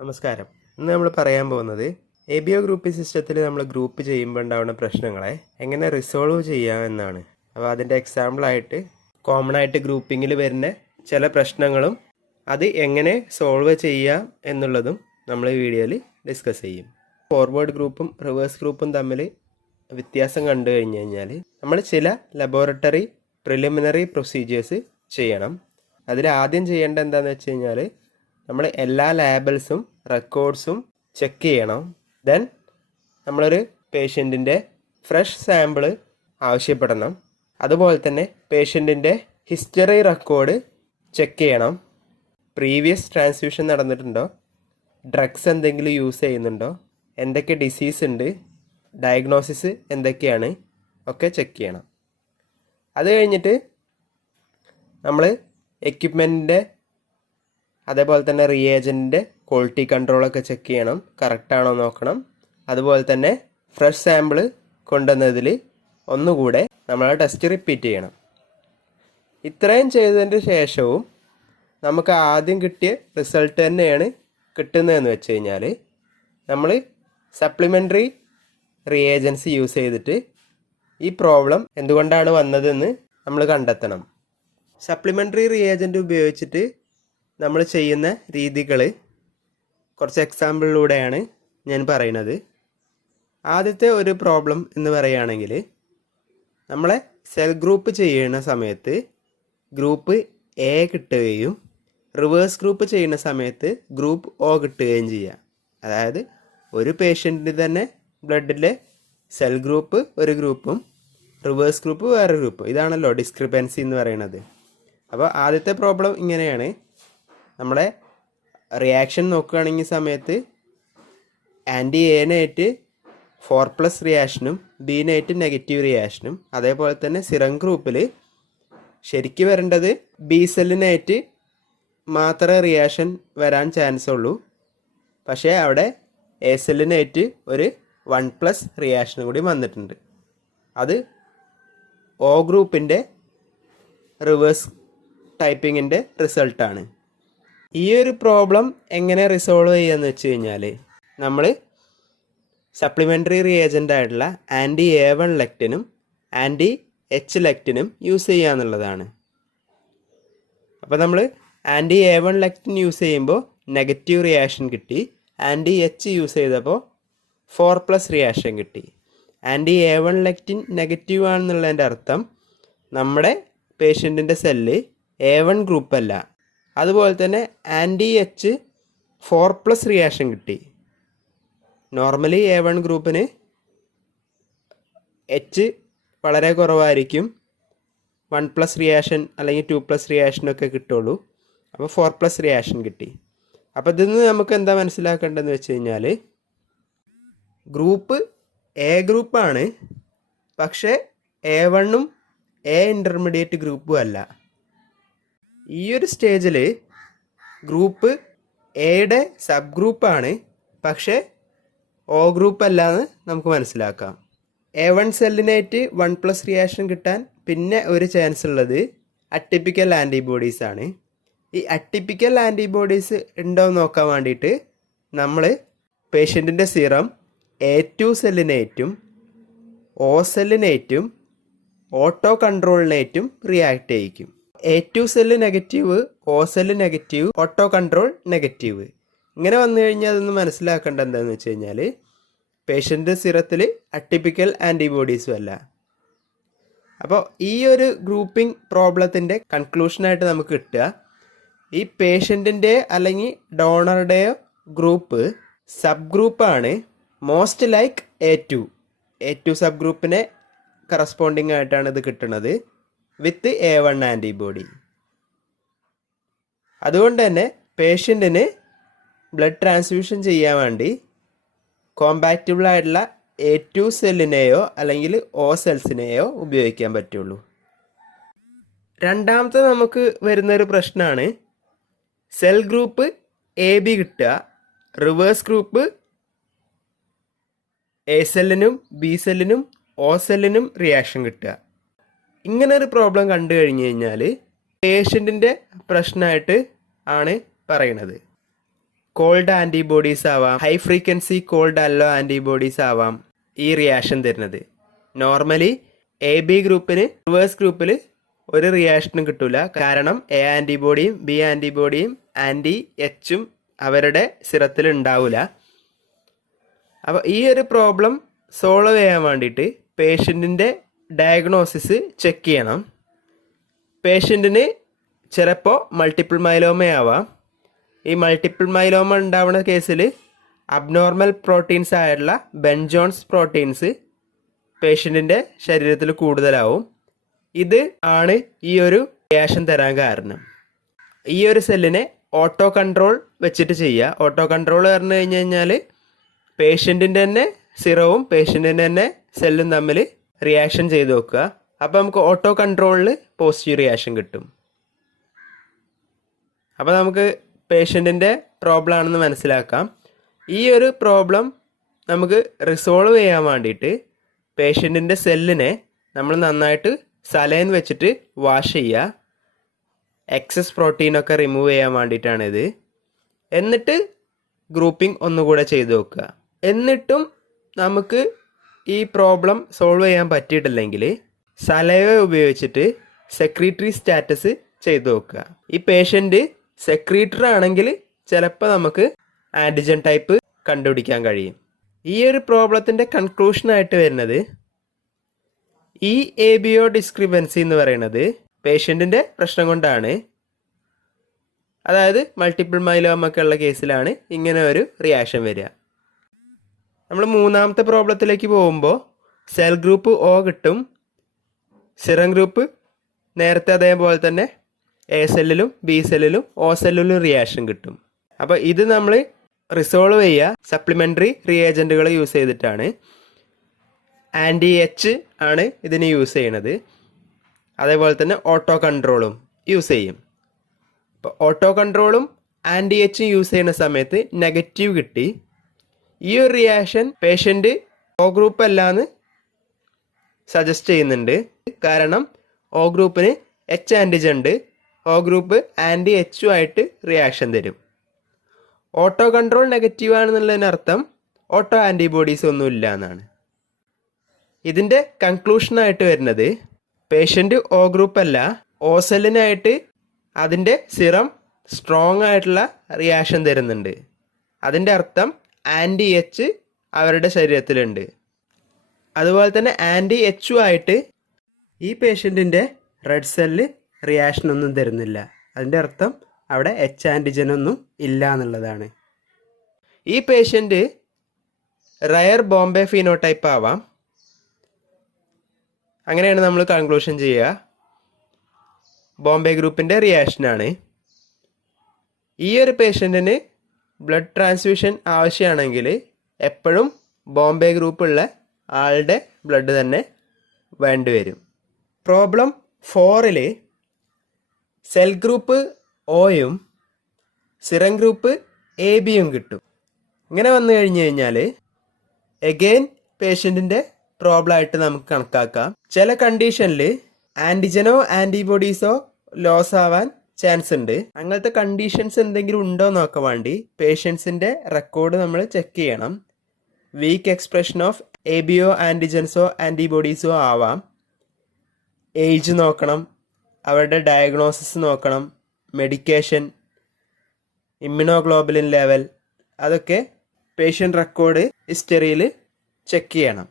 നമസ്കാരം. ഇന്ന് നമ്മൾ പറയാൻ പോകുന്നത് എബിഒ ഗ്രൂപ്പിംഗ് സിസ്റ്റത്തിൽ നമ്മൾ ഗ്രൂപ്പ് ചെയ്യുമ്പോൾ ഉണ്ടാവുന്ന പ്രശ്നങ്ങളെ എങ്ങനെ റിസോൾവ് ചെയ്യാം എന്നാണ്. അപ്പോൾ അതിൻ്റെ എക്സാമ്പിളായിട്ട് കോമൺ ആയിട്ട് ഗ്രൂപ്പിങ്ങിൽ വരുന്ന ചില പ്രശ്നങ്ങളും അത് എങ്ങനെ സോൾവ് ചെയ്യാം എന്നുള്ളതും നമ്മൾ ഈ വീഡിയോയിൽ ഡിസ്കസ് ചെയ്യും. ഫോർവേഡ് ഗ്രൂപ്പും റിവേഴ്സ് ഗ്രൂപ്പും തമ്മിൽ വ്യത്യാസം കണ്ടു കഴിഞ്ഞ് കഴിഞ്ഞാൽ നമ്മൾ ചില ലബോറട്ടറി പ്രിലിമിനറി പ്രൊസീജിയേഴ്സ് ചെയ്യണം. അതിൽ ആദ്യം ചെയ്യേണ്ട എന്താണെന്ന് വെച്ച് കഴിഞ്ഞാൽ നമ്മൾ എല്ലാ ലേബൽസും റെക്കോർഡ്സും ചെക്ക് ചെയ്യണം. ദെൻ നമ്മളൊരു പേഷ്യൻറ്റിൻ്റെ ഫ്രഷ് സാമ്പിൾ ആവശ്യപ്പെടണം. അതുപോലെ തന്നെ പേഷ്യൻറ്റിൻ്റെ ഹിസ്റ്ററി റെക്കോർഡ് ചെക്ക് ചെയ്യണം. പ്രീവിയസ് ട്രാൻസ്ഫ്യൂഷൻ നടന്നിട്ടുണ്ടോ, ഡ്രഗ്സ് എന്തെങ്കിലും യൂസ് ചെയ്യുന്നുണ്ടോ, എന്തൊക്കെ ഡിസീസ് ഉണ്ട്, ഡയഗ്നോസിസ് എന്തൊക്കെയാണ് ഒക്കെ ചെക്ക് ചെയ്യണം. അത് കഴിഞ്ഞിട്ട് നമ്മൾ എക്യുപ്മെൻറ്റിൻ്റെ അതേപോലെ തന്നെ റിയേജൻറ്റിൻ്റെ ക്വാളിറ്റി കൺട്രോളൊക്കെ ചെക്ക് ചെയ്യണം, കറക്റ്റാണോ നോക്കണം. അതുപോലെ തന്നെ ഫ്രഷ് സാമ്പിൾ കൊണ്ടുവന്നതിൽ ഒന്നുകൂടെ നമ്മൾ ടെസ്റ്റ് റിപ്പീറ്റ് ചെയ്യണം. ഇത്രയും ചെയ്തതിന് ശേഷവും നമുക്ക് ആദ്യം കിട്ടിയ റിസൾട്ട് തന്നെയാണ് കിട്ടുന്നതെന്ന് വെച്ച് കഴിഞ്ഞാൽ നമ്മൾ സപ്ലിമെൻ്ററി റിയേജൻസ് യൂസ് ചെയ്തിട്ട് ഈ പ്രോബ്ലം എന്തുകൊണ്ടാണ് വന്നതെന്ന് നമ്മൾ കണ്ടെത്തണം. സപ്ലിമെൻ്ററി റിയേജൻറ്റ് ഉപയോഗിച്ചിട്ട് നമ്മൾ ചെയ്യുന്ന രീതികൾ കുറച്ച് എക്സാമ്പിളിലൂടെയാണ് ഞാൻ പറയുന്നത്. ആദ്യത്തെ ഒരു പ്രോബ്ലം എന്ന് പറയുകയാണെങ്കിൽ നമ്മളെ സെൽ ഗ്രൂപ്പ് ചെയ്യുന്ന സമയത്ത് ഗ്രൂപ്പ് എ കിട്ടുകയും റിവേഴ്സ് ഗ്രൂപ്പ് ചെയ്യുന്ന സമയത്ത് ഗ്രൂപ്പ് ഒ കിട്ടുകയും ചെയ്യുക. അതായത് ഒരു പേഷ്യൻറ്റിന് തന്നെ ബ്ലഡിലെ സെൽ ഗ്രൂപ്പ് ഒരു ഗ്രൂപ്പും റിവേഴ്സ് ഗ്രൂപ്പ് വേറെ ഗ്രൂപ്പും. ഇതാണല്ലോ ഡിസ്ക്രിപ്പൻസി എന്ന് പറയുന്നത്. അപ്പോൾ ആദ്യത്തെ പ്രോബ്ലം ഇങ്ങനെയാണ്. നമ്മുടെ റിയാക്ഷൻ നോക്കുകയാണെങ്കിൽ സമയത്ത് ആൻറ്റി എനായിട്ട് 4+ റിയാക്ഷനും ബീനായിട്ട് നെഗറ്റീവ് റിയാക്ഷനും, അതേപോലെ തന്നെ സിറം ഗ്രൂപ്പിൽ ശരിക്ക് വരേണ്ടത് ബി സെല്ലിനായിട്ട് മാത്രമേ റിയാക്ഷൻ വരാൻ ചാൻസ് ഉള്ളൂ. പക്ഷേ അവിടെ എ സെല്ലിനായിട്ട് ഒരു 1+ റിയാക്ഷൻ കൂടി വന്നിട്ടുണ്ട്. അത് ഒ ഗ്രൂപ്പിൻ്റെ റിവേഴ്സ് ടൈപ്പിങ്ങിൻ്റെ റിസൾട്ടാണ്. ഈ ഒരു പ്രോബ്ലം എങ്ങനെ റിസോൾവ് ചെയ്യുകയെന്ന് വെച്ച് കഴിഞ്ഞാൽ നമ്മൾ സപ്ലിമെൻ്ററി റിയേജൻ്റ് ആയിട്ടുള്ള ആൻറ്റി A1 ലെക്റ്റിനും ആൻറ്റി H ലെക്റ്റിനും യൂസ് ചെയ്യുക എന്നുള്ളതാണ്. അപ്പോൾ നമ്മൾ ആൻറ്റി A1 ലെക്റ്റിൻ യൂസ് ചെയ്യുമ്പോൾ നെഗറ്റീവ് റിയാക്ഷൻ കിട്ടി. ആൻറ്റി H യൂസ് ചെയ്തപ്പോൾ 4+ റിയാക്ഷൻ കിട്ടി. ആൻറ്റി A1 ലെക്റ്റിൻ നെഗറ്റീവ് ആണെന്നുള്ളതിൻ്റെ അർത്ഥം നമ്മുടെ പേഷ്യൻറ്റിൻ്റെ സെല്ല് A1 ഗ്രൂപ്പല്ല. അതുപോലെ തന്നെ ആൻറ്റി H 4+ റിയാക്ഷൻ കിട്ടി. നോർമലി A1 ഗ്രൂപ്പിന് H വളരെ കുറവായിരിക്കും, 1+ റിയാക്ഷൻ അല്ലെങ്കിൽ 2+ റിയാക്ഷനൊക്കെ കിട്ടുള്ളൂ. അപ്പോൾ 4+ റിയാക്ഷൻ കിട്ടി. അപ്പോൾ ഇതിൽ നിന്ന് നമുക്ക് എന്താ മനസ്സിലാക്കേണ്ടതെന്ന് വെച്ച് കഴിഞ്ഞാൽ ഗ്രൂപ്പ് എ ഗ്രൂപ്പാണ്, പക്ഷേ A1ഉം എ ഇൻ്റർമീഡിയറ്റ് ഗ്രൂപ്പും അല്ല. ഈ ഒരു സ്റ്റേജിൽ ഗ്രൂപ്പ് എയുടെ സബ് ഗ്രൂപ്പാണ്, പക്ഷേ ഒ ഗ്രൂപ്പ് അല്ല എന്ന് നമുക്ക് മനസ്സിലാക്കാം. A1 സെല്ലിനായിട്ട് 1+ റിയാക്ഷൻ കിട്ടാൻ പിന്നെ ഒരു ചാൻസ് ഉള്ളത് അറ്റിപ്പിക്കൽ ആൻറ്റിബോഡീസ് ആണ്. ഈ അറ്റിപ്പിക്കൽ ആൻറ്റിബോഡീസ് ഉണ്ടോ എന്ന് നോക്കാൻ വേണ്ടിയിട്ട് നമ്മൾ പേഷ്യൻറ്റിൻ്റെ സിറം A2 സെല്ലിനേറ്റും ഒ സെല്ലിനേറ്റും ഓട്ടോ കൺട്രോളിനേറ്റും റിയാക്ട് ചെയ്യിക്കും. A2 cell negative, O cell negative, auto control negative. ഇങ്ങനെ വന്നു കഴിഞ്ഞാൽ അതൊന്ന് മനസ്സിലാക്കേണ്ട എന്താണെന്ന് വെച്ച് കഴിഞ്ഞാൽ പേഷ്യൻ്റ് സിറത്തിൽ അറ്റിപ്പിക്കൽ ആൻറ്റിബോഡീസും അല്ല. അപ്പോൾ ഈ ഒരു ഗ്രൂപ്പിംഗ് പ്രോബ്ലത്തിൻ്റെ കൺക്ലൂഷനായിട്ട് നമുക്ക് കിട്ടുക, ഈ പേഷ്യൻറ്റിൻ്റെ അല്ലെങ്കിൽ ഡോണറുടെയോ ഗ്രൂപ്പ് സബ് ഗ്രൂപ്പാണ് മോസ്റ്റ് ലൈക്ക് A2 സബ് ഗ്രൂപ്പിനെ കറസ്പോണ്ടിങ് ആയിട്ടാണ് ഇത് കിട്ടുന്നത് വിത്ത് A1 ആൻറ്റിബോഡി. അതുകൊണ്ട് തന്നെ പേഷ്യൻറ്റിന് ബ്ലഡ് ട്രാൻസ്ഫ്യൂഷൻ ചെയ്യാൻ വേണ്ടി കോമ്പാറ്റിബിൾ ആയിട്ടുള്ള A2 സെല്ലിനെയോ അല്ലെങ്കിൽ ഒ സെൽസിനെയോ ഉപയോഗിക്കാൻ പറ്റുള്ളൂ. രണ്ടാമത്തെ നമുക്ക് വരുന്നൊരു പ്രശ്നമാണ് സെൽ ഗ്രൂപ്പ് AB കിട്ടുക, റിവേഴ്സ് ഗ്രൂപ്പ് എ സെല്ലിനും ബി സെല്ലിനും ഒ സെല്ലിനും റിയാക്ഷൻ കിട്ടുക. ഇങ്ങനൊരു പ്രോബ്ലം കണ്ടു കഴിഞ്ഞ് കഴിഞ്ഞാൽ പേഷ്യൻറ്റിൻ്റെ പ്രശ്നമായിട്ട് ആണ് പറയണത്. കോൾഡ് ആൻറ്റിബോഡീസ് ആവാം, ഹൈ ഫ്രീക്വൻസി കോൾഡ് അല്ലോ ആൻറ്റിബോഡീസ് ആവാം ഈ റിയാക്ഷൻ തരുന്നത്. നോർമലി എ ബി ഗ്രൂപ്പിന് റിവേഴ്സ് ഗ്രൂപ്പിൽ ഒരു റിയാക്ഷനും കിട്ടില്ല. കാരണം എ ആൻറ്റിബോഡിയും ബി ആൻറ്റിബോഡിയും ആൻറ്റി എച്ചും അവരുടെ സിറത്തിൽ ഉണ്ടാവില്ല. അപ്പോൾ ഈ ഒരു പ്രോബ്ലം സോൾവ് ചെയ്യാൻ വേണ്ടിയിട്ട് പേഷ്യൻറ്റിൻ്റെ ഡയഗ്നോസിസ് ചെക്ക് ചെയ്യണം. പേഷ്യൻറ്റിന് ചിലപ്പോൾ മൾട്ടിപ്പിൾ മൈലോമ ആവാം. ഈ മൾട്ടിപ്പിൾ മൈലോമ ഉണ്ടാവുന്ന കേസിൽ അബ്നോർമൽ പ്രോട്ടീൻസ് ആയിട്ടുള്ള ബെൻജോൺസ് പ്രോട്ടീൻസ് പേഷ്യൻറ്റിൻ്റെ ശരീരത്തിൽ കൂടുതലാവും. ഇത് ആണ് ഈ ഒരു റിയാക്ഷൻ തരാൻ കാരണം. ഈ ഒരു സെല്ലിനെ ഓട്ടോ കൺട്രോൾ വെച്ചിട്ട് ചെയ്യുക. ഓട്ടോ കൺട്രോൾ പറഞ്ഞു കഴിഞ്ഞ് കഴിഞ്ഞാൽ പേഷ്യൻറ്റിൻ്റെ തന്നെ സിറവും പേഷ്യൻറ്റിൻ്റെ തന്നെ സെല്ലും തമ്മിൽ റിയാക്ഷൻ ചെയ്ത് നോക്കുക. അപ്പോൾ നമുക്ക് ഓട്ടോ കൺട്രോളിൽ പോസിറ്റീവ് റിയാക്ഷൻ കിട്ടും. അപ്പോൾ നമുക്ക് പേഷ്യൻറ്റിൻ്റെ പ്രോബ്ലം ആണെന്ന് മനസ്സിലാക്കാം. ഈ ഒരു പ്രോബ്ലം നമുക്ക് റിസോൾവ് ചെയ്യാൻ വേണ്ടിയിട്ട് പേഷ്യൻറ്റിൻ്റെ സെല്ലിനെ നമ്മൾ നന്നായിട്ട് സലൈൻ വെച്ചിട്ട് വാഷ് ചെയ്യുക. എക്സസ് പ്രോട്ടീനൊക്കെ റിമൂവ് ചെയ്യാൻ വേണ്ടിയിട്ടാണിത്. എന്നിട്ട് ഗ്രൂപ്പിംഗ് ഒന്നുകൂടെ ചെയ്ത് നോക്കുക. എന്നിട്ടും നമുക്ക് ഈ പ്രോബ്ലം സോൾവ് ചെയ്യാൻ പറ്റിയിട്ടില്ലെങ്കിൽ സലൈവ ഉപയോഗിച്ചിട്ട് സെക്രീറ്ററി സ്റ്റാറ്റസ് ചെയ്ത് നോക്കുക. ഈ പേഷ്യൻ്റ് സെക്രീറ്ററി ആണെങ്കിൽ ചിലപ്പോൾ നമുക്ക് ആൻറ്റിജൻ ടൈപ്പ് കണ്ടുപിടിക്കാൻ കഴിയും. ഈ ഒരു പ്രോബ്ലത്തിൻ്റെ കൺക്ലൂഷനായിട്ട് വരുന്നത് ഈ ABO ഡിസ്ക്രിപ്പൻസി എന്ന് പറയുന്നത് പേഷ്യൻറ്റിൻ്റെ പ്രശ്നം കൊണ്ടാണ്. അതായത് മൾട്ടിപ്പിൾ മൈലോമ ഒക്കെ ഉള്ള കേസിലാണ് ഇങ്ങനെ ഒരു റിയാക്ഷൻ വരിക. നമ്മൾ മൂന്നാമത്തെ പ്രോബ്ലത്തിലേക്ക് പോകുമ്പോൾ സെൽ ഗ്രൂപ്പ് O കിട്ടും. സിറം ഗ്രൂപ്പ് നേരത്തെ അതേപോലെ തന്നെ A സെല്ലിലും B സെല്ലിലും O സെല്ലിലും റിയാക്ഷൻ കിട്ടും. അപ്പോൾ ഇത് നമ്മൾ റിസോൾവ് ചെയ്യുക സപ്ലിമെൻ്ററി റിയേജൻറ്റുകൾ യൂസ് ചെയ്തിട്ടാണ്. ആൻറ്റി എച്ച് ആണ് ഇതിന് യൂസ് ചെയ്യണത്. അതേപോലെ തന്നെ ഓട്ടോ കൺട്രോളും യൂസ് ചെയ്യും. അപ്പോൾ ഓട്ടോ കൺട്രോളും ആൻറ്റി എച്ചും യൂസ് ചെയ്യുന്ന സമയത്ത് നെഗറ്റീവ് കിട്ടി. ഈ ഒരു റിയാക്ഷൻ പേഷ്യൻ്റ് O ഗ്രൂപ്പ് അല്ലാന്ന് സജസ്റ്റ് ചെയ്യുന്നുണ്ട്. കാരണം O ഗ്രൂപ്പിന് H ആൻറ്റിജൻ ഉണ്ട്. O ഗ്രൂപ്പ് ആൻറ്റി എച്ചും ആയിട്ട് റിയാക്ഷൻ തരും. ഓട്ടോ കൺട്രോൾ നെഗറ്റീവ് ആണെന്നുള്ളതിനർത്ഥം ഓട്ടോ ആൻറ്റിബോഡീസ് ഒന്നും ഇല്ല എന്നാണ്. ഇതിൻ്റെ കൺക്ലൂഷനായിട്ട് വരുന്നത് പേഷ്യൻ്റ് O ഗ്രൂപ്പ് അല്ല, O സെല്ലിനായിട്ട് അതിൻ്റെ സിറം സ്ട്രോങ് ആയിട്ടുള്ള റിയാക്ഷൻ തരുന്നുണ്ട്. അതിൻ്റെ അർത്ഥം ആൻറ്റി എച്ച് അവരുടെ ശരീരത്തിലുണ്ട്. അതുപോലെ തന്നെ ആൻറ്റി എച്ചും ആയിട്ട് ഈ പേഷ്യൻറ്റിൻ്റെ റെഡ് സെല്ല് റിയാക്ഷനൊന്നും തരുന്നില്ല. അതിൻ്റെ അർത്ഥം അവിടെ H ആൻറ്റിജനൊന്നും ഇല്ല എന്നുള്ളതാണ്. ഈ പേഷ്യൻ്റ് റയർ ബോംബെ ഫിനോടൈപ്പ് ആവാം. അങ്ങനെയാണ് നമ്മൾ കൺക്ലൂഷൻ ചെയ്യുക. ബോംബെ ഗ്രൂപ്പിൻ്റെ റിയാക്ഷനാണ്. ഈ ഒരു പേഷ്യൻറ്റിന് ബ്ലഡ് ട്രാൻസ്ഫ്യൂഷൻ ആവശ്യമാണെങ്കിൽ എപ്പോഴും ബോംബെ ഗ്രൂപ്പുള്ള ആളുടെ ബ്ലഡ് തന്നെ വേണ്ടിവരും. പ്രോബ്ലം 4ൽ സെൽ ഗ്രൂപ്പ് Oയും സിറം ഗ്രൂപ്പ് ABയും കിട്ടും. ഇങ്ങനെ വന്നു കഴിഞ്ഞ് കഴിഞ്ഞാൽ എഗെയിൻ പേഷ്യൻറ്റിൻ്റെ പ്രോബ്ലം ആയിട്ട് നമുക്ക് കണക്കാക്കാം. ചില കണ്ടീഷനിൽ ആൻറ്റിജനോ ആൻറ്റിബോഡീസോ ലോസ് ആവാൻ ചാൻസ് ഉണ്ട്. അങ്ങനത്തെ കണ്ടീഷൻസ് എന്തെങ്കിലും ഉണ്ടോ നോക്കാൻ വേണ്ടി പേഷ്യൻസിൻ്റെ റെക്കോർഡ് നമ്മൾ ചെക്ക് ചെയ്യണം. വീക്ക് എക്സ്പ്രഷൻ ഓഫ് ABO ആൻറ്റിജൻസോ ആൻറ്റിബോഡീസോ ആവാം. ഏജ് നോക്കണം, അവരുടെ ഡയഗ്നോസിസ് നോക്കണം, മെഡിക്കേഷൻ, ഇമ്മ്യൂണോഗ്ലോബുലിൻ ലെവൽ, അതൊക്കെ പേഷ്യൻ്റ് റെക്കോർഡ് ഹിസ്റ്ററിയിൽ ചെക്ക് ചെയ്യണം.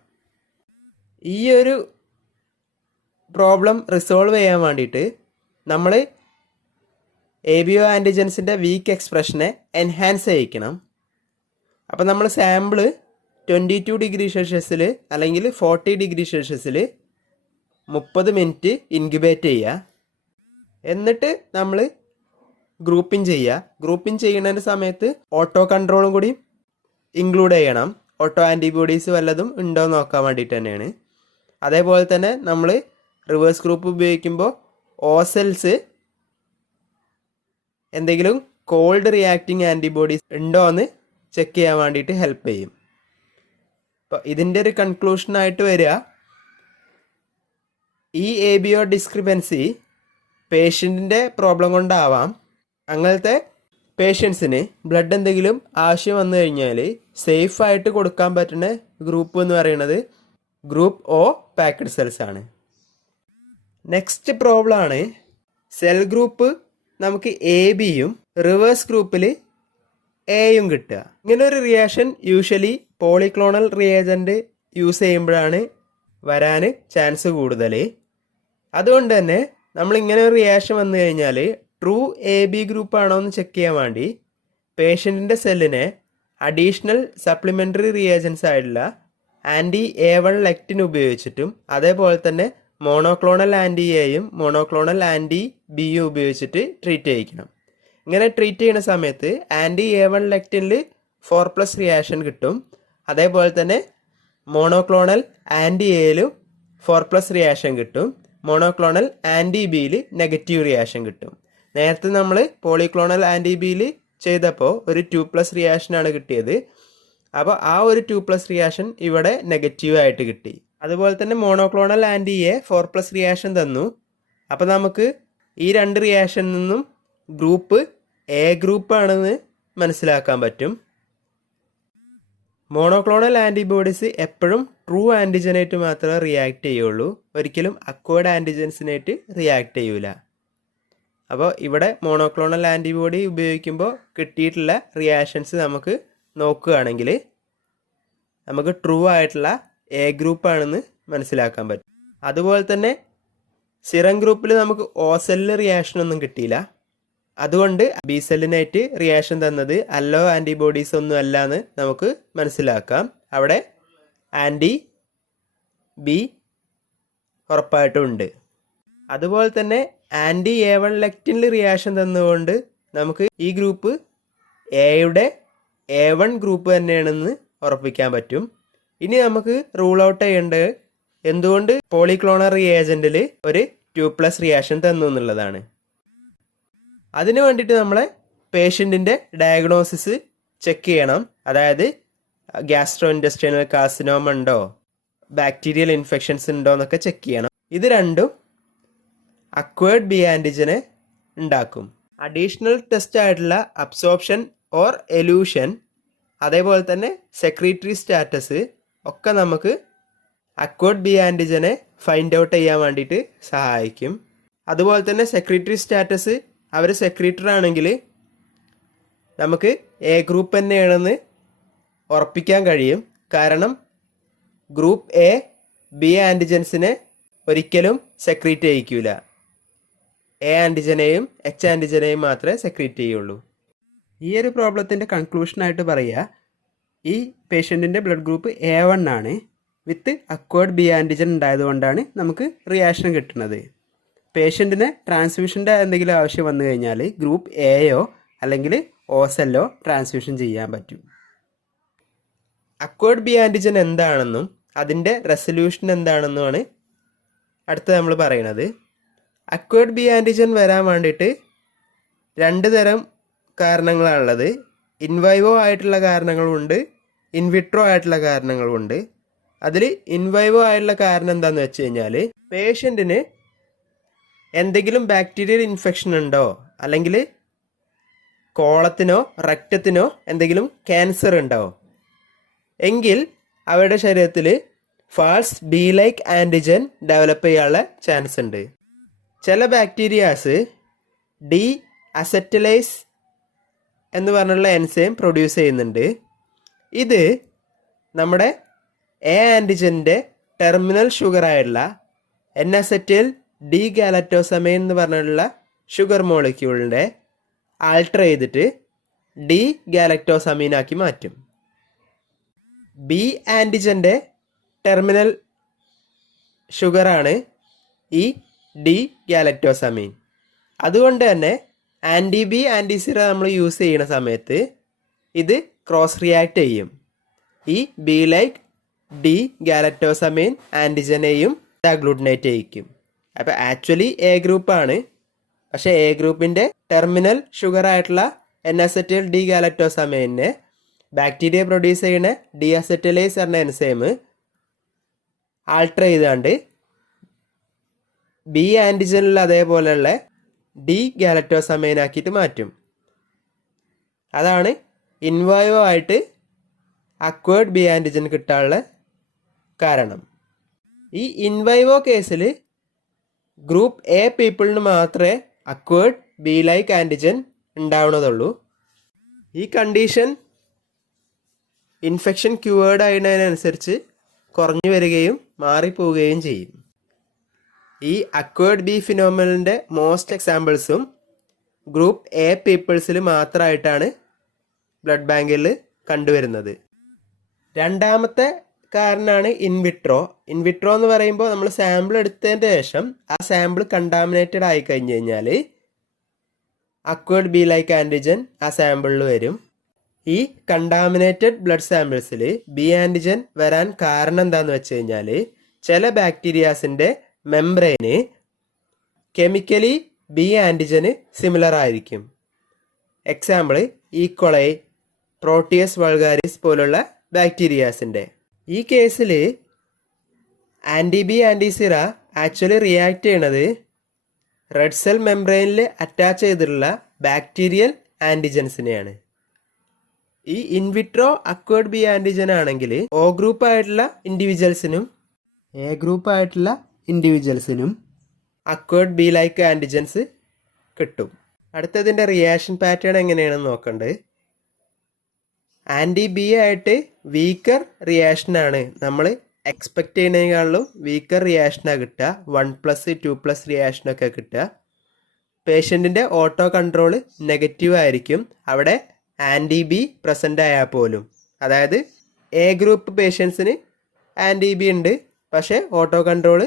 ഈ ഒരു പ്രോബ്ലം റിസോൾവ് ചെയ്യാൻ വേണ്ടിയിട്ട് നമ്മൾ ABO ആൻറ്റിജൻസിൻ്റെ വീക്ക് എക്സ്പ്രഷനെ എൻഹാൻസ് ചെയ്യിക്കണം. അപ്പോൾ നമ്മൾ സാമ്പിൾ 22 ഡിഗ്രി സെൽഷ്യസിൽ അല്ലെങ്കിൽ 40 ഡിഗ്രി സെൽഷ്യസിൽ 30 മിനിറ്റ് ഇൻക്യുബേറ്റ് ചെയ്യുക. എന്നിട്ട് നമ്മൾ ഗ്രൂപ്പിംഗ് ചെയ്യുക. ഗ്രൂപ്പിംഗ് ചെയ്യുന്നതിൻ്റെ സമയത്ത് ഓട്ടോ കൺട്രോളും കൂടി ഇൻക്ലൂഡ് ചെയ്യണം. ഓട്ടോ ആൻറ്റിബോഡീസ് വല്ലതും ഉണ്ടോ എന്ന് നോക്കാൻ വേണ്ടിയിട്ട് തന്നെയാണ്. അതേപോലെ തന്നെ നമ്മൾ റിവേഴ്സ് ഗ്രൂപ്പ് ഉപയോഗിക്കുമ്പോൾ O സെൽസ് എന്തെങ്കിലും കോൾഡ് റിയാക്ടിങ് ആൻറ്റിബോഡീസ് ഉണ്ടോ എന്ന് ചെക്ക് ചെയ്യാൻ വേണ്ടിയിട്ട് ഹെൽപ്പ് ചെയ്യും. അപ്പോൾ ഇതിൻ്റെ ഒരു കൺക്ലൂഷനായിട്ട് വരിക, ഈ ABO ഡിസ്ക്രിപ്പൻസി പേഷ്യൻറ്റിൻ്റെ പ്രോബ്ലം കൊണ്ടാവാം. അങ്ങനത്തെ പേഷ്യൻസിന് ബ്ലഡ് എന്തെങ്കിലും ആവശ്യം വന്നു കഴിഞ്ഞാൽ സേഫായിട്ട് കൊടുക്കാൻ പറ്റുന്ന ഗ്രൂപ്പ് എന്ന് പറയുന്നത് ഗ്രൂപ്പ് ഒ പാക്ക്ഡ് സെൽസ് ആണ്. നെക്സ്റ്റ് പ്രോബ്ലം ആണ് സെൽ ഗ്രൂപ്പ് നമുക്ക് എ ബിയും റിവേഴ്സ് ഗ്രൂപ്പിൽ എയും കിട്ടുക. ഇങ്ങനെ ഒരു reaction usually polyclonal reagent use ചെയ്യുമ്പോഴാണ് വരാൻ ചാൻസ് കൂടുതൽ. അതുകൊണ്ട് തന്നെ നമ്മളിങ്ങനെ ഒരു റിയാക്ഷൻ വന്നു കഴിഞ്ഞാൽ ട്രൂ എ ബി ഗ്രൂപ്പ് ആണോ എന്ന് ചെക്ക് ചെയ്യാൻ വേണ്ടി പേഷ്യൻറ്റിൻ്റെ സെല്ലിനെ അഡീഷണൽ സപ്ലിമെൻ്ററി റിയേജൻസ് ആയിട്ടുള്ള ആൻറ്റി A1 ലെക്റ്റിൻ ഉപയോഗിച്ചിട്ടും അതേപോലെ തന്നെ മോണോക്ലോണൽ ആൻറ്റി എയും മോണോക്ലോണൽ ആൻറ്റി ബിയും ഉപയോഗിച്ചിട്ട് ട്രീറ്റ് ചെയ്യിക്കണം. ഇങ്ങനെ ട്രീറ്റ് ചെയ്യുന്ന സമയത്ത് ആൻറ്റി A1 ലെക്റ്റിനിൽ 4+ റിയാക്ഷൻ കിട്ടും. അതേപോലെ തന്നെ മോണോക്ലോണൽ ആൻറ്റി എയിലും 4+ റിയാക്ഷൻ കിട്ടും. മോണോക്ലോണൽ ആൻറ്റി ബിയിൽ നെഗറ്റീവ് റിയാക്ഷൻ കിട്ടും. നേരത്തെ നമ്മൾ പോളിക്ലോണൽ ആൻറ്റി ബിയിൽ ചെയ്തപ്പോൾ ഒരു 2+ റിയാക്ഷനാണ് കിട്ടിയത്. അപ്പോൾ ആ ഒരു 2+ റിയാക്ഷൻ ഇവിടെ നെഗറ്റീവായിട്ട് കിട്ടി. അതുപോലെ തന്നെ മോണോക്ലോണൽ ആൻറ്റി എ 4+ റിയാക്ഷൻ തന്നു. അപ്പോൾ നമുക്ക് ഈ 2 റിയാക്ഷനിൽ നിന്നും ഗ്രൂപ്പ് എ ഗ്രൂപ്പ് ആണെന്ന് മനസ്സിലാക്കാൻ പറ്റും. മോണോക്ലോണൽ ആൻറ്റിബോഡീസ് എപ്പോഴും ട്രൂ ആൻറ്റിജനായിട്ട് മാത്രമേ റിയാക്ട് ചെയ്യുള്ളൂ, ഒരിക്കലും അക്വേർഡ് ആൻറ്റിജൻസിനായിട്ട് റിയാക്ട് ചെയ്യൂല. അപ്പോൾ ഇവിടെ മോണോക്ലോണൽ ആൻറ്റിബോഡി ഉപയോഗിക്കുമ്പോൾ കിട്ടിയിട്ടുള്ള റിയാക്ഷൻസ് നമുക്ക് നോക്കുകയാണെങ്കിൽ നമുക്ക് ട്രൂ ആയിട്ടുള്ള എ ഗ്രൂപ്പ് ആണെന്ന് മനസ്സിലാക്കാൻ പറ്റും. അതുപോലെ തന്നെ സിറം ഗ്രൂപ്പിൽ നമുക്ക് ഒ സെല്ലിൽ റിയാക്ഷൻ ഒന്നും കിട്ടിയില്ല. അതുകൊണ്ട് ബി സെല്ലിനായിട്ട് റിയാക്ഷൻ തന്നത് അല്ലോ ആൻറ്റിബോഡീസ് ഒന്നും അല്ല എന്ന് നമുക്ക് മനസ്സിലാക്കാം. അവിടെ ആൻറ്റി ബി ഉറപ്പായിട്ടും ഉണ്ട്. അതുപോലെ തന്നെ ആൻറ്റി A1 ലെക്റ്റിനിൽ റിയാക്ഷൻ തന്നുകൊണ്ട് നമുക്ക് ഈ ഗ്രൂപ്പ് എയുടെ A1 ഗ്രൂപ്പ് തന്നെയാണെന്ന് ഉറപ്പിക്കാൻ പറ്റും. ഇനി നമുക്ക് റൂൾ ഔട്ട് ചെയ്യേണ്ടത് എന്തുകൊണ്ട് പോളിക്ലോണൽ റിയേജൻറ്റിൽ ഒരു 2+ റിയാക്ഷൻ തന്നു എന്നുള്ളതാണ്. അതിന് വേണ്ടിയിട്ട് നമ്മളെ പേഷ്യൻറ്റിൻ്റെ ഡയഗ്നോസിസ് ചെക്ക് ചെയ്യണം. അതായത് ഗ്യാസ്ട്രോ ഇൻറ്റെസ്റ്റിനൽ കാർസിനോമ ഉണ്ടോ, ബാക്ടീരിയൽ ഇൻഫെക്ഷൻസ് ഉണ്ടോ എന്നൊക്കെ ചെക്ക് ചെയ്യണം. ഇത് രണ്ടും അക്വേർഡ് ബി ആൻറ്റിജനെ ഉണ്ടാക്കും. അഡീഷണൽ ടെസ്റ്റ് ആയിട്ടുള്ള അബ്സോർപ്ഷൻ ഓർ എലൂഷൻ, അതേപോലെ തന്നെ സെക്രീറ്ററി സ്റ്റാറ്റസ് ഒക്കെ നമുക്ക് അക്വേർഡ് ബി ആൻറ്റിജനെ ഫൈൻഡ് ഔട്ട് ചെയ്യാൻ വേണ്ടിയിട്ട് സഹായിക്കും. അതുപോലെ തന്നെ സെക്രീറ്ററി സ്റ്റാറ്റസ് അവർ സെക്രീറ്ററി ആണെങ്കിൽ നമുക്ക് എ ഗ്രൂപ്പ് തന്നെയാണെന്ന് ഉറപ്പിക്കാൻ കഴിയും. കാരണം ഗ്രൂപ്പ് എ ബി ആൻറ്റിജൻസിനെ ഒരിക്കലും സെക്രീറ്റ് ചെയ്യിക്കില്ല. എ ആൻറ്റിജനെയും എച്ച് ആൻറ്റിജനെയും മാത്രമേ സെക്രീറ്റ് ചെയ്യുള്ളൂ. ഈ ഒരു പ്രോബ്ലത്തിൻ്റെ കൺക്ലൂഷനായിട്ട് പറയുക, ഈ പേഷ്യൻറ്റിൻ്റെ ബ്ലഡ് ഗ്രൂപ്പ് A1 ആണ്. വിത്ത് അക്വേർഡ് ബി ആൻറ്റിജൻ ഉണ്ടായതുകൊണ്ടാണ് നമുക്ക് റിയാക്ഷൻ കിട്ടുന്നത്. പേഷ്യൻറ്റിന് ട്രാൻസ്ഫ്യൂഷൻ്റെ എന്തെങ്കിലും ആവശ്യം വന്നു കഴിഞ്ഞാൽ ഗ്രൂപ്പ് എയോ അല്ലെങ്കിൽ ഒ സെല്ലോ ട്രാൻസ്ഫ്യൂഷൻ ചെയ്യാൻ പറ്റും. അക്വേർഡ് ബി ആൻറ്റിജൻ എന്താണെന്നും അതിൻ്റെ റെസൊല്യൂഷൻ എന്താണെന്നുമാണ് അടുത്ത് നമ്മൾ പറയുന്നത്. അക്വേർഡ് ബി ആൻറ്റിജൻ വരാൻ വേണ്ടിയിട്ട് 2 തരം കാരണങ്ങളാണുള്ളത്. ഇൻവൈവോ ആയിട്ടുള്ള കാരണങ്ങളുമുണ്ട്, ഇൻവിട്രോ ആയിട്ടുള്ള കാരണങ്ങളുമുണ്ട്. അതിൽ ഇൻവൈവോ ആയിട്ടുള്ള കാരണം എന്താണെന്ന് വെച്ച് കഴിഞ്ഞാൽ പേഷ്യൻറ്റിന് എന്തെങ്കിലും ബാക്ടീരിയൽ ഇൻഫെക്ഷൻ ഉണ്ടോ, അല്ലെങ്കിൽ കോളത്തിനോ റക്റ്റത്തിനോ എന്തെങ്കിലും ക്യാൻസർ ഉണ്ടോ എങ്കിൽ അവരുടെ ശരീരത്തിൽ false B like antigen develop ചെയ്യാനുള്ള ചാൻസ് ഉണ്ട്. ചില ബാക്ടീരിയാസ് ഡി അസറ്റലൈസ് എന്ന് പറഞ്ഞുള്ള എൻസൈം പ്രൊഡ്യൂസ് ചെയ്യുന്നുണ്ട്. ഇത് നമ്മുടെ എ ആൻറ്റിജൻ്റെ ടെർമിനൽ ഷുഗറായിട്ടുള്ള N-അസറ്റൈൽ ഡി ഗാലക്ടോസമൈൻ എന്ന് പറഞ്ഞിട്ടുള്ള ഷുഗർ മോളിക്യൂളിൻ്റെ ആൾട്ടർ ചെയ്തിട്ട് ഡി ഗാലക്ടോസമീനാക്കി മാറ്റും. ബി ആൻറ്റിജൻ്റെ ടെർമിനൽ ഷുഗറാണ് ഈ ഡി ഗാലക്ടോസമീൻ. അതുകൊണ്ട് തന്നെ ആൻറ്റി ബി ആൻറ്റി സിറ നമ്മൾ യൂസ് ചെയ്യുന്ന സമയത്ത് ഇത് ക്രോസ് റിയാക്ട് ചെയ്യും. ഈ ബി ലൈക്ക് ഡി ഗാലക്ടോസമീൻ ആൻറ്റിജനെയും അഗ്ലൂട്ടിനേറ്റ് ചെയ്യിക്കും. അപ്പോൾ ആക്ച്വലി എ ഗ്രൂപ്പാണ്. പക്ഷേ എ ഗ്രൂപ്പിൻ്റെ ടെർമിനൽ ഷുഗർ ആയിട്ടുള്ള N-അസറ്റൈൽ ഡി ഗാലക്ടോസമൈനെ ബാക്ടീരിയ പ്രൊഡ്യൂസ് ചെയ്യുന്ന ഡി അസറ്റലൈസ് എന്ന എൻസൈം ആൾട്ടർ ചെയ്താണ്ട് ബി ആൻറ്റിജനിൽ അതേപോലെയുള്ള ഡി ഗാലക്ടോസമൈൻ ആക്കിയിട്ട് മാറ്റും. അതാണ് ഇൻവൈവോ ആയിട്ട് അക്വേർഡ് ബി ആൻറ്റിജൻ കിട്ടാനുള്ള കാരണം. ഈ ഇൻവൈവോ കേസിൽ ഗ്രൂപ്പ് എ പീപ്പിളിന് മാത്രമേ അക്വേർഡ് ബി ലൈക്ക് ആൻറ്റിജൻ ഉണ്ടാവുന്നതുള്ളൂ. ഈ കണ്ടീഷൻ ഇൻഫെക്ഷൻ ക്യൂവേർഡ് ആയതിനനുസരിച്ച് കുറഞ്ഞു വരികയും മാറിപ്പോവുകയും ചെയ്യും. ഈ അക്വേർഡ് ബി ഫിനോമിനലിൻ്റെ മോസ്റ്റ് എക്സാമ്പിൾസും ഗ്രൂപ്പ് എ പീപ്പിൾസിൽ മാത്രമായിട്ടാണ് ബ്ലഡ് ബാങ്കിൽ കണ്ടുവരുന്നത്. രണ്ടാമത്തെ കാരണമാണ് ഇൻവിട്രോ. ഇൻവിട്രോ എന്ന് പറയുമ്പോൾ നമ്മൾ സാമ്പിൾ എടുത്തതിന് ശേഷം ആ സാമ്പിൾ കണ്ടാമിനേറ്റഡ് ആയി കഴിഞ്ഞ് കഴിഞ്ഞാൽ അക്വേർഡ് ബി ലൈക്ക് ആൻറ്റിജൻ ആ സാമ്പിളിൽ വരും. ഈ കണ്ടാമിനേറ്റഡ് ബ്ലഡ് സാമ്പിൾസിൽ ബി ആൻറ്റിജൻ വരാൻ കാരണം എന്താണെന്ന് വെച്ച് കഴിഞ്ഞാൽ ചില ബാക്ടീരിയാസിൻ്റെ മെംബ്രെയിന് കെമിക്കലി ബി ആൻറ്റിജന് സിമിലർ ആയിരിക്കും. എക്സാമ്പിൾ ഈക്കോളൈ, പ്രോട്ടിയസ് വൾഗാരിസ് പോലുള്ള ബാക്ടീരിയാസിൻ്റെ. ഈ കേസിൽ ആൻറ്റി ബി ആൻറ്റിസിറ ആക്ച്വലി റിയാക്ട് ചെയ്യണത് റെഡ് സെൽ മെംബ്രെയിനിൽ അറ്റാച്ച് ചെയ്തിട്ടുള്ള ബാക്ടീരിയൽ ആൻറ്റിജൻസിനെയാണ്. ഈ ഇൻവിട്രോ അക്വേർഡ് ബി ആൻറ്റിജൻ ആണെങ്കിൽ ഒ ഗ്രൂപ്പ് ആയിട്ടുള്ള ഇൻഡിവിജ്വൽസിനും എ ഗ്രൂപ്പ് ആയിട്ടുള്ള ഇൻഡിവിജ്വൽസിനും അക്വേർഡ് ബി ലൈക്ക് ആൻറ്റിജൻസ് കിട്ടും. അടുത്തതിൻ്റെ റിയാക്ഷൻ പാറ്റേൺ എങ്ങനെയാണെന്ന് നോക്കണ്ടത്. ആൻറ്റി ബി ആയിട്ട് വീക്കർ റിയാക്ഷനാണ് നമ്മൾ എക്സ്പെക്റ്റ് ചെയ്യുന്നതിനേക്കാളും വീക്കർ റിയാക്ഷനാണ് കിട്ടുക. 1+, 2+ റിയാക്ഷനൊക്കെ കിട്ടുക. പേഷ്യൻറ്റിൻ്റെ ഓട്ടോ കൺട്രോൾ നെഗറ്റീവ് ആയിരിക്കും അവിടെ ആൻറ്റി ബി പ്രസൻ്റ് ആയാൽ പോലും. അതായത് എ ഗ്രൂപ്പ് പേഷ്യൻസിന് ആൻറ്റി ബി ഉണ്ട്, പക്ഷേ ഓട്ടോ കൺട്രോൾ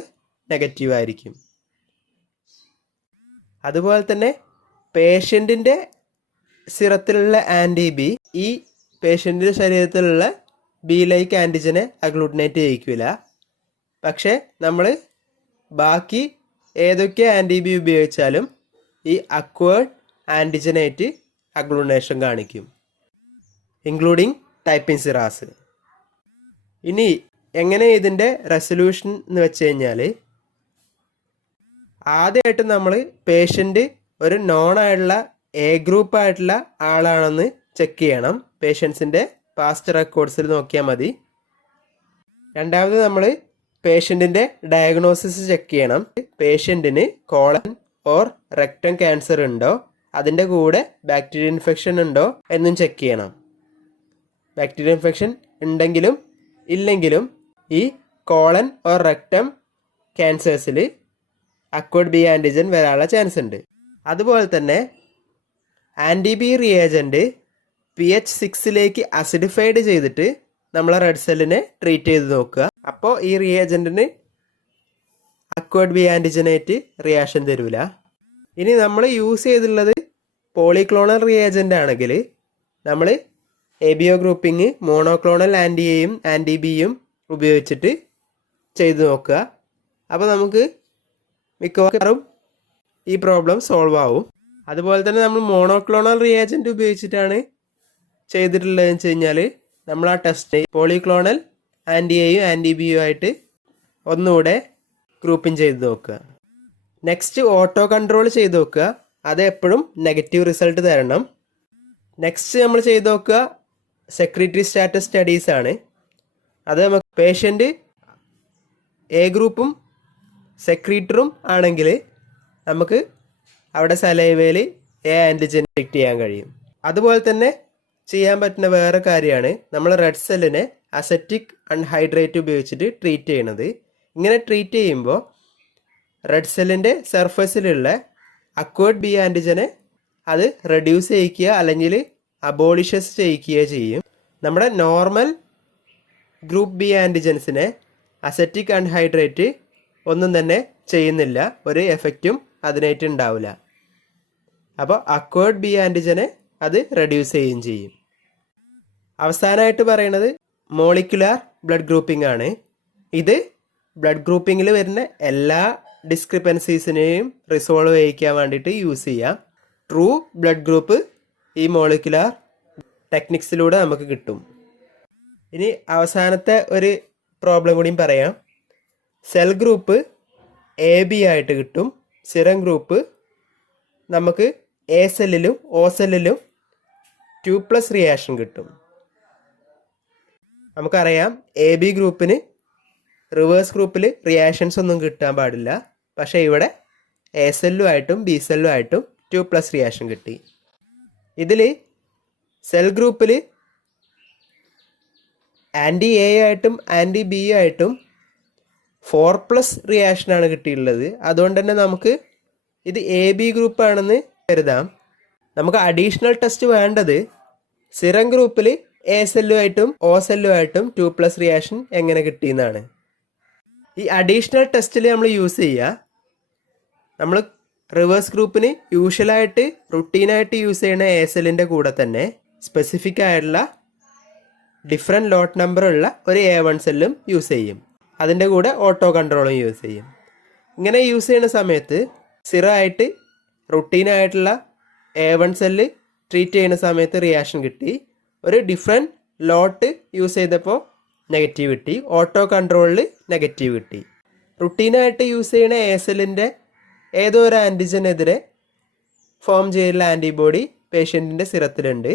നെഗറ്റീവ് ആയിരിക്കും. അതുപോലെ തന്നെ പേഷ്യൻറ്റിൻ്റെ സിറത്തിലുള്ള ആൻറ്റി ബി ഈ പേഷ്യൻറ്റിൻ്റെ ശരീരത്തിലുള്ള ബി ലൈക്ക് ആൻറ്റിജനെ അഗ്ലൂട്ടിനേറ്റ് ചെയ്യിക്കില്ല. പക്ഷേ നമ്മൾ ബാക്കി ഏതൊക്കെ ആൻറ്റി ബി ഉപയോഗിച്ചാലും ഈ അക്വേർഡ് ആൻറ്റിജനേറ്റ് അഗ്ലൂട്ടിനേഷൻ കാണിക്കും, ഇൻക്ലൂഡിങ് ടൈപ്പിൻ സിറാസ്. ഇനി എങ്ങനെ ഇതിൻ്റെ റെസൊല്യൂഷൻ എന്ന് വെച്ച് കഴിഞ്ഞാൽ ആദ്യമായിട്ട് നമ്മൾ പേഷ്യൻ്റ് ഒരു നോൺ ആയിട്ടുള്ള എ ഗ്രൂപ്പ് ആയിട്ടുള്ള ആളാണെന്ന് ചെക്ക് ചെയ്യണം. പേഷ്യൻസിൻ്റെ പാസ്റ്റ് റെക്കോർഡ്സിൽ നോക്കിയാൽ മതി. രണ്ടാമത് നമ്മൾ പേഷ്യൻറ്റിൻ്റെ ഡയഗ്നോസിസ് ചെക്ക് ചെയ്യണം. പേഷ്യൻറ്റിന് കോളൻ ഓർ റെക്ടം ക്യാൻസർ ഉണ്ടോ, അതിൻ്റെ കൂടെ ബാക്ടീരിയ ഇൻഫെക്ഷൻ ഉണ്ടോ എന്നും ചെക്ക് ചെയ്യണം. ബാക്ടീരിയ ഇൻഫെക്ഷൻ ഉണ്ടെങ്കിലും ഇല്ലെങ്കിലും ഈ കോളൻ ഓർ റെക്ടം ക്യാൻസേഴ്സിൽ അക്വേർഡ് ബി ആൻറ്റിജൻ വരാനുള്ള ചാൻസ് ഉണ്ട്. അതുപോലെ തന്നെ anti B reagent pH 6 acidified ചെയ്തിട്ട് നമ്മളെ റെഡ് സെല്ലിനെ ട്രീറ്റ് ചെയ്ത് നോക്കുക. അപ്പോൾ ഈ റിയേജൻറ്റിന് അക്വേർഡ് ബി ആൻറ്റിജനേറ്റ് റിയാക്ഷൻ തരില്ല. ഇനി നമ്മൾ യൂസ് ചെയ്തിട്ടുള്ളത് പോളിക്ലോണൽ റിയേജൻ്റ് ആണെങ്കിൽ നമ്മൾ എബിയോ ഗ്രൂപ്പിംഗ് മോണോക്ലോണൽ ആൻറ്റിയെയും ആൻറ്റി ബിയും ഉപയോഗിച്ചിട്ട് ചെയ്ത് നോക്കുക. അപ്പോൾ നമുക്ക് മിക്കവാറും ഈ പ്രോബ്ലം സോൾവ് ആവും. അതുപോലെ തന്നെ നമ്മൾ മോണോക്ലോണൽ റിയേജൻറ്റ് ഉപയോഗിച്ചിട്ടാണ് ചെയ്തിട്ടുള്ളതെന്ന് വെച്ച് കഴിഞ്ഞാൽ നമ്മൾ ആ ടെസ്റ്റ് പോളിക്ലോണൽ ആൻറ്റിയെയും ആൻറ്റി ബിയും ആയിട്ട് ഒന്നുകൂടെ ഗ്രൂപ്പിംഗ് ചെയ്ത് നോക്കുക. നെക്സ്റ്റ് ഓട്ടോ കൺട്രോൾ ചെയ്ത് നോക്കുക. അത് എപ്പോഴും നെഗറ്റീവ് റിസൾട്ട് തരണം. നെക്സ്റ്റ് നമ്മൾ ചെയ്ത് നോക്കുക സെക്രീറ്ററി സ്റ്റാറ്റസ് സ്റ്റഡീസ് ആണ്. അത് നമുക്ക് പേഷ്യൻ്റ് എ ഗ്രൂപ്പും സെക്രീറ്ററും ആണെങ്കിൽ നമുക്ക് അവിടെ സലൈവയിൽ എ ആൻറ്റിജൻ ഡിറ്റക്ട് ചെയ്യാൻ കഴിയും. അതുപോലെ തന്നെ ചെയ്യാൻ പറ്റുന്ന വേറെ കാര്യമാണ് നമ്മൾ റെഡ് സെല്ലിനെ അസറ്റിക് അൺഹൈഡ്രേറ്റ് ഉപയോഗിച്ചിട്ട് ട്രീറ്റ് ചെയ്യണത്. ഇങ്ങനെ ട്രീറ്റ് ചെയ്യുമ്പോൾ റെഡ് സെല്ലിൻ്റെ സർഫസിലുള്ള അക്വേർഡ് ബി ആൻറ്റിജനെ അത് റെഡ്യൂസ് ചെയ്യിക്കുക അല്ലെങ്കിൽ അബോളിഷസ് ചെയ്യിക്കുക ചെയ്യും. നമ്മുടെ normal group B ആൻറ്റിജൻസിനെ acetic anhydrite ഒന്നും തന്നെ ചെയ്യുന്നില്ല, ഒരു എഫക്റ്റും അതിനായിട്ട് ഉണ്ടാവില്ല. അപ്പോൾ അക്വേർഡ് ബി ആൻറ്റിജനെ അത് റെഡ്യൂസ് ചെയ്യുകയും ചെയ്യും. അവസാനമായിട്ട് പറയുന്നത് മോളിക്കുലാർ ബ്ലഡ് ഗ്രൂപ്പിംഗ് ആണ്. ഇത് ബ്ലഡ് ഗ്രൂപ്പിങ്ങിൽ വരുന്ന എല്ലാ ഡിസ്ക്രിപ്പൻസീസിനെയും റിസോൾവ് ചെയ്യിക്കാൻ വേണ്ടിയിട്ട് യൂസ് ചെയ്യാം. ട്രൂ ബ്ലഡ് ഗ്രൂപ്പ് ഈ മോളിക്കുലാർ ടെക്നിക്സിലൂടെ നമുക്ക് കിട്ടും. ഇനി അവസാനത്തെ ഒരു പ്രോബ്ലം കൂടിയും പറയാം. സെൽ ഗ്രൂപ്പ് എ ബി ആയിട്ട് കിട്ടും. സിറം ഗ്രൂപ്പ് നമുക്ക് എ സെല്ലിലും ഒ സെല്ലിലും 2+ റിയാക്ഷൻ കിട്ടും. നമുക്കറിയാം എ ബി ഗ്രൂപ്പിന് റിവേഴ്സ് ഗ്രൂപ്പിൽ റിയാക്ഷൻസ് ഒന്നും കിട്ടാൻ പാടില്ല. പക്ഷേ ഇവിടെ എ സെല്ലുമായിട്ടും ബി സെല്ലുമായിട്ടും 2+ റിയാക്ഷൻ കിട്ടി. ഇതിൽ സെൽ ഗ്രൂപ്പിൽ ആൻറ്റി എ ആയിട്ടും ആൻറ്റി ബി ആയിട്ടും 4+ റിയാക്ഷനാണ് കിട്ടിയിട്ടുള്ളത്. അതുകൊണ്ട് തന്നെ നമുക്ക് ഇത് എ ബി ഗ്രൂപ്പാണെന്ന് കരുതാം. നമുക്ക് അഡീഷണൽ ടെസ്റ്റ് വേണ്ടത് സിറം ഗ്രൂപ്പിൽ എ സെല്ലുമായിട്ടും ഒ സെല്ലുമായിട്ടും 2+ റിയാക്ഷൻ എങ്ങനെ കിട്ടിയെന്നാണ്. ഈ അഡീഷണൽ ടെസ്റ്റിൽ നമ്മൾ യൂസ് ചെയ്യുക, നമ്മൾ റിവേഴ്സ് ഗ്രൂപ്പിന് യൂഷ്വലായിട്ട് റുട്ടീനായിട്ട് യൂസ് ചെയ്യുന്ന എ സെല്ലിൻ്റെ കൂടെ തന്നെ സ്പെസിഫിക് ആയിട്ടുള്ള ഡിഫറെൻറ്റ് ലോട്ട് നമ്പറുള്ള ഒരു A1 സെല്ലും യൂസ് ചെയ്യും. അതിൻ്റെ കൂടെ ഓട്ടോ കൺട്രോളും യൂസ് ചെയ്യും. ഇങ്ങനെ യൂസ് ചെയ്യുന്ന സമയത്ത് സിറായിട്ട് റുട്ടീനായിട്ടുള്ള A1 സെല്ല് ട്രീറ്റ് ചെയ്യുന്ന സമയത്ത് റിയാക്ഷൻ കിട്ടി. ഒരു ഡിഫറെൻറ്റ് ലോട്ട് യൂസ് ചെയ്തപ്പോൾ നെഗറ്റീവ് കിട്ടി. ഓട്ടോ കൺട്രോളിൽ നെഗറ്റീവ് കിട്ടി. റുട്ടീനായിട്ട് യൂസ് ചെയ്യുന്ന എ സെല്ലിൻ്റെ ഏതോ ഒരു ആൻറ്റിജനെതിരെ ഫോം ചെയ്യുന്ന ആൻറ്റിബോഡി പേഷ്യൻറ്റിൻ്റെ സിറത്തിലുണ്ട്.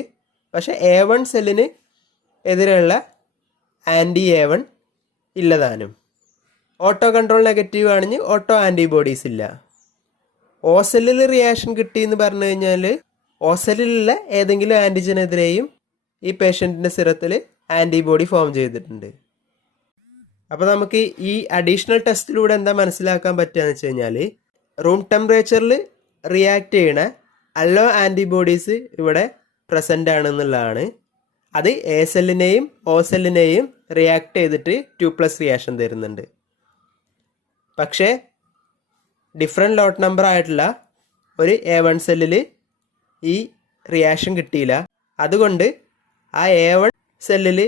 പക്ഷേ A1 സെല്ലിന് എതിരെയുള്ള ആൻറ്റി A1 ഇല്ലതാനും. ഓട്ടോ കൺട്രോൾ നെഗറ്റീവ് ആണെങ്കിൽ ഓട്ടോ ആൻറ്റിബോഡീസ് ഇല്ല. ഓ സെല്ലിൽ റിയാക്ഷൻ കിട്ടിയെന്ന് പറഞ്ഞു കഴിഞ്ഞാൽ ഓ സെല്ലിലുള്ള ഏതെങ്കിലും ആൻറ്റിജനെതിരെയും ഈ പേഷ്യൻറ്റിൻ്റെ സിറത്തിൽ ആൻറ്റിബോഡി ഫോം ചെയ്തിട്ടുണ്ട്. അപ്പോൾ നമുക്ക് ഈ അഡീഷണൽ ടെസ്റ്റിലൂടെ എന്താ മനസ്സിലാക്കാൻ പറ്റുകയെന്ന് വെച്ച് കഴിഞ്ഞാൽ റൂം ടെമ്പറേച്ചറിൽ റിയാക്ട് ചെയ്യണ അല്ലോ ആൻറ്റിബോഡീസ് ഇവിടെ പ്രസൻ്റ് ആണെന്നുള്ളതാണ്. അത് എ സെല്ലിനെയും ഒ സെല്ലിനെയും റിയാക്ട് ചെയ്തിട്ട് 2+ റിയാക്ഷൻ തരുന്നുണ്ട്. പക്ഷേ ഡിഫറെൻറ്റ് ലോട്ട് നമ്പർ ആയിട്ടുള്ള ഒരു A1 സെല്ലിൽ ഈ റിയാക്ഷൻ കിട്ടിയില്ല. അതുകൊണ്ട് ആ A1 സെല്ലിൽ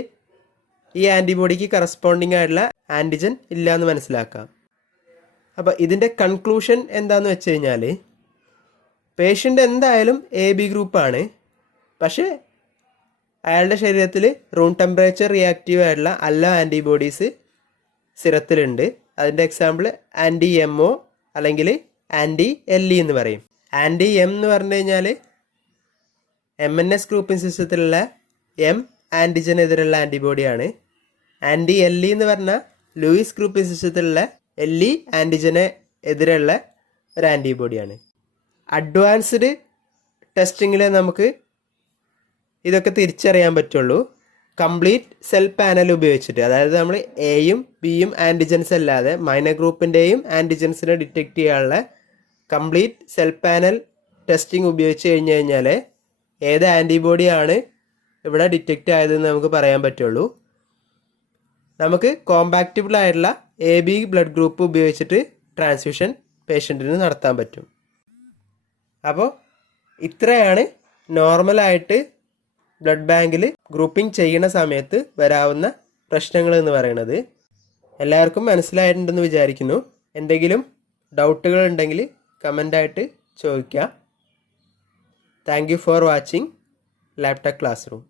ഈ ആൻറ്റിബോഡിക്ക് കറസ്പോണ്ടിങ് ആയിട്ടുള്ള ആൻറ്റിജൻ ഇല്ല എന്ന് മനസ്സിലാക്കാം. അപ്പോൾ ഇതിൻ്റെ കൺക്ലൂഷൻ എന്താണെന്ന് വെച്ച് കഴിഞ്ഞാൽ പേഷ്യൻ്റ് എന്തായാലും എ ബി ഗ്രൂപ്പാണ്. പക്ഷേ അയാളുടെ ശരീരത്തിൽ റൂം ടെമ്പറേച്ചർ റിയാക്റ്റീവ് ആയിട്ടുള്ള എല്ലാ ആൻറ്റിബോഡീസ് സിറത്തിലുണ്ട്. അതിൻ്റെ എക്സാമ്പിൾ ആൻറ്റി MO അല്ലെങ്കിൽ ആൻറ്റി LE എന്ന് പറയും. ആൻറ്റി M എന്ന് പറഞ്ഞു കഴിഞ്ഞാൽ MNS ഗ്രൂപ്പിംഗ് സിസ്റ്റത്തിലുള്ള M ആൻറ്റിജനെതിരുള്ള ആൻറ്റിബോഡിയാണ്. ആൻറ്റി LE എന്ന് പറഞ്ഞാൽ ലൂയിസ് ഗ്രൂപ്പിംഗ് സിസ്റ്റത്തിലുള്ള LE ആൻറ്റിജന് എതിരുള്ള ഒരു ആൻറ്റിബോഡിയാണ്. അഡ്വാൻസ്ഡ് ടെസ്റ്റിങ്ങിൽ നമുക്ക് ഇതൊക്കെ തിരിച്ചറിയാൻ പറ്റുള്ളൂ കംപ്ലീറ്റ് സെൽ പാനൽ ഉപയോഗിച്ചിട്ട്. അതായത് നമ്മൾ എയും ബിയും ആൻറ്റിജൻസ് അല്ലാതെ മൈനർ ഗ്രൂപ്പിൻ്റെയും ആൻറ്റിജൻസിനെ ഡിറ്റക്റ്റ് ചെയ്യാനുള്ള കംപ്ലീറ്റ് സെൽ പാനൽ ടെസ്റ്റിംഗ് ഉപയോഗിച്ച് കഴിഞ്ഞ് കഴിഞ്ഞാൽ ഏത് ആൻറ്റിബോഡിയാണ് ഇവിടെ ഡിറ്റക്റ്റ് ആയതെന്ന് നമുക്ക് പറയാൻ പറ്റുള്ളൂ. നമുക്ക് കോമ്പാക്റ്റബിൾ ആയിട്ടുള്ള എ ബി ബ്ലഡ് ഗ്രൂപ്പ് ഉപയോഗിച്ചിട്ട് ട്രാൻസ്ഫ്യൂഷൻ പേഷ്യൻറ്റിന് നടത്താൻ പറ്റും. അപ്പോൾ ഇത്രയാണ് നോർമലായിട്ട് ബ്ലഡ് ബാങ്കിൽ ഗ്രൂപ്പിംഗ് ചെയ്യുന്ന സമയത്ത് വരാവുന്ന പ്രശ്നങ്ങൾ എന്ന് പറയുന്നത്. എല്ലാവർക്കും മനസ്സിലായിട്ടുണ്ടെന്ന് വിചാരിക്കുന്നു. എന്തെങ്കിലും ഡൗട്ടുകൾ ഉണ്ടെങ്കിൽ കമൻ്റായിട്ട് ചോദിക്കുക. Thank you for watching laptop class room.